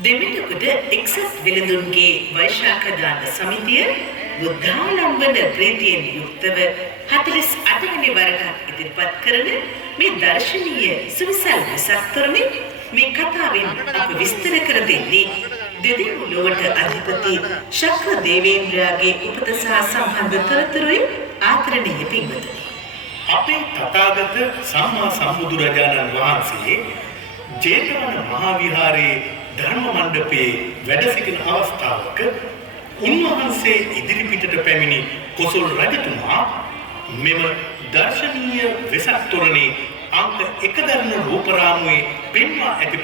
දෙමිටුකට එක්සත් වෙළඳුන්ගේ වෛශාඛ දාන සමිතිය බුද්ධාලම්බන ප්‍රීතියෙන් යුක්තව 48 වෙනි වරටත් ඉදිරිපත් කරන මේ දර්ශනීය සුවිසල් වෙසක් තොරණේ මේ කතාවෙන් අප විස්තර කර දෙන්නේ දෙදිගු ලොවට අධිපති ශක්‍ර දේවේන්ද්‍රයාගේ උපත සහ සම්බන්ධ තොරතුරුයි ආදරණීය පින්වතුනි. අපේ තථාගත සම්මා සම්බුදුරජාණන් වහන්සේ ජේතවන මහා විහාරයේ ධර්ම මණ්ඩපයේ වැඩ සිටින අවස්ථාවක උන්වහන්සේ ඉදිරිපිටට පැමිණි කොසල් රජතුමා මෙම දර්ශනීය වෙසක් තොරණේ අංක 1 දරන රූපරාමුවේ පෙන්වා ඇති